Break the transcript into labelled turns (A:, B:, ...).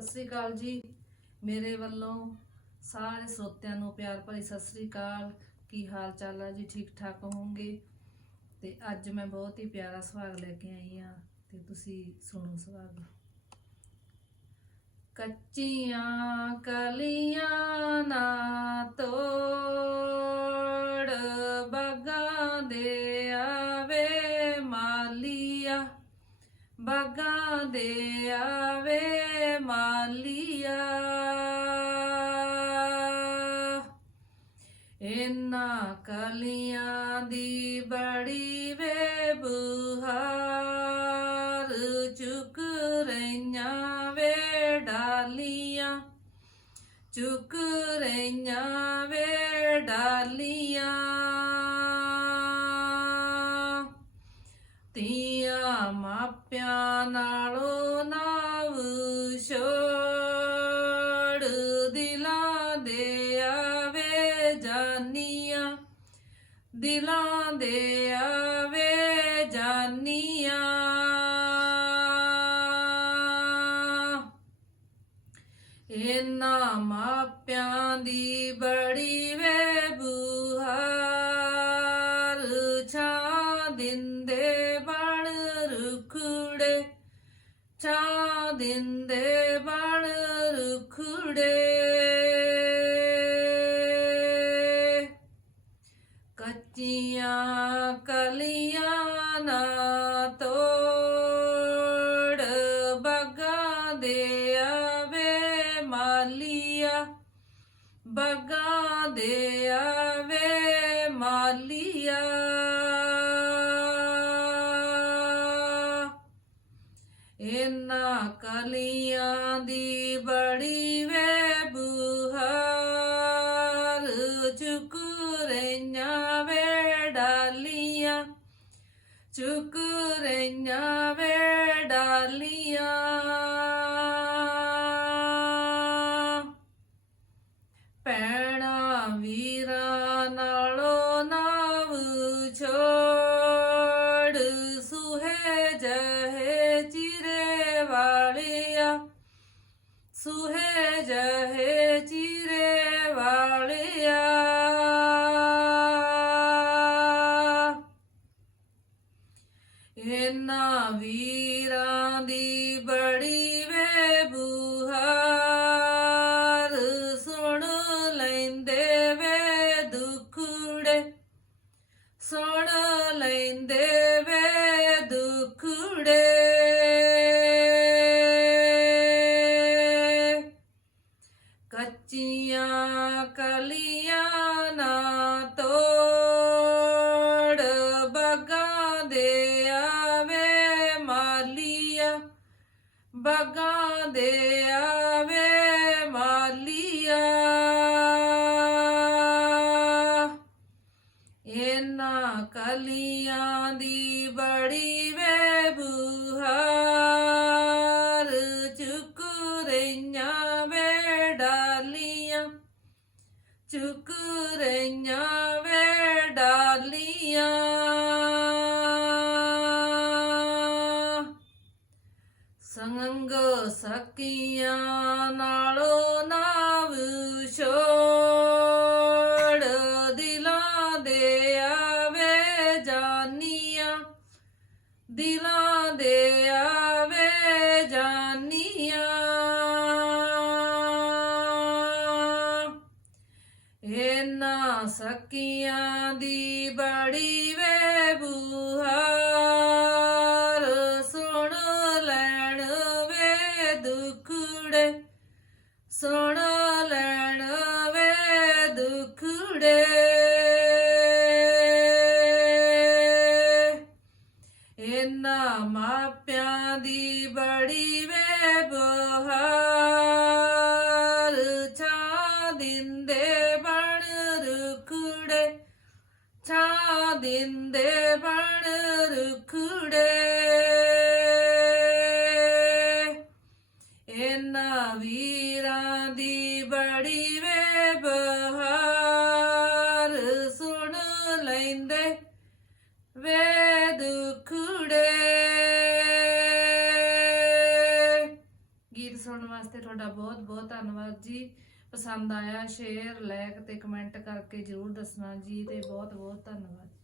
A: ਸਤਿ ਸ੍ਰੀ ਅਕਾਲ ਜੀ। ਮੇਰੇ ਵੱਲੋਂ ਸਾਰੇ ਸਰੋਤਿਆਂ ਨੂੰ ਪਿਆਰ ਭਰੀ ਸਤਿ ਸ੍ਰੀ ਅਕਾਲ। ਕੀ ਹਾਲ ਚਾਲ ਹੈ ਜੀ? ਠੀਕ ਠਾਕ ਹੋਵੋਗੇ? ਤੇ ਅੱਜ ਮੈਂ ਬਹੁਤ ਹੀ ਪਿਆਰਾ ਸੁਹਾਗ ਲੈ ਕੇ ਆਈ ਆ ਤੇ ਤੁਸੀਂ ਸੁਣੋ ਸੁਹਾਗ। ਕੱਚੀਆਂ ਕਲੀਆਂ ਨਾ ਤੋੜ, ਬਗਾ ਦੇ ਆਵੇ ਮਾਲੀਆ, ਬਾਗਾਂ ਦੇ ਇਨਾ ਕਲੀਆਂ ਦੀ ਬੜੀ ਵੇ ਬੁਹਾਰ ਚੁੱਕ ਰਈਆਂ ਵੇ ਡਾਲੀਆਂ ਚੁੱਕ ਰਈਆਂ ਵੇ ਡਾਲੀਆਂ ਤੀਆਂ ਮਾਪਿਆਂ ਨਾਲੋਂ ਨਾਵ ਛੋੜ ਦਿਲਾਂ ਦੇ ਆਵੇ ਜਾਨੀਆਂ। ਇਨਾ ਮਾਪਿਆਂ ਦੀ ਬੜੀ ਵੇ ਬੁਹਾਰ ਛਾਂ ਦਿੰਦੇ ਬਣ ਰੁਖੜੇ। ਛਾਂ ਦਿੰਦੇ ਬਣ ਰੁਖੜੇ। ਕੱਚੀਆਂ ਕਲੀਆਂ ਨਾ ਤੋੜ, ਬਗਾ ਦੇ ਆਵੇ ਮਾਲੀਆ। ਬਗਾ ਦੇ ਆਵੇ ਮਾਲੀਆ। ਇਨਾ ਕਲੀਆਂ ਦੀ ਬੜੀ ਵੇ ਬੁਹਾਰ ਚੁੱਕ ਚੁੱਕ ਰਈਆਂ ਵੇ ਡਾਲੀਆਂ ਦੀ ਬੜੀ ਵੇ ਬੁਹਾਰ, ਸੁਣ ਲੈਂਦੇ ਵੇ ਦੁਖੜੇ। ਸੁਣ ਲੈਂਦੇ ਵੇ ਦੁਖੜੇ। ਕੱਚੀਆਂ ਕਲੀਆਂ ਨਾ ਤੋ ਬਗਾ ਦੇ ਆਵੇ ਮਾਲੀਆ। ਇਨਾ ਕਲੀਆਂ ਦੀ ਬੜੀ ਵੇ ਬੁਹਾਰ ਚੁੱਕ ਰਈਆਂ ਵੇ ਡਾਲੀਆਂ। ਚੁੱਕ ਰਈਆਂ ਸੰਗ ਸਕੀਆਂ ਨਾਲੋਂ ਨਾਵ ਛੋੜ ਦਿਲਾਂ ਦੇ ਆਵੇ ਜਾਨੀਆਂ, ਦਿਲਾਂ ਦੇ ਆਵੇ ਜਾਨੀਆਂ। ਇਨਾ ਸਕੀਆਂ ਦੀ ਬੜੀ ਛਾਂ ਦਿੰਦੇ ਬਣ ਵੀਰਾਂ ਦੀ ਬੜੀ ਵੇ ਬਹਾਰ ਸੁਣ ਲੈਂਦੇ ਵੇ ਦੁਖੜੇ। ਗੀਤ ਸੁਣਨ ਵਾਸਤੇ ਤੁਹਾਡਾ ਬਹੁਤ ਬਹੁਤ ਧੰਨਵਾਦ ਜੀ। ਪਸੰਦ ਆਇਆ ਸ਼ੇਅਰ ਲਾਇਕ ਤੇ ਕਮੈਂਟ ਕਰਕੇ ਜਰੂਰ ਦੱਸਣਾ ਜੀ ਤੇ ਬਹੁਤ ਬਹੁਤ ਧੰਨਵਾਦ।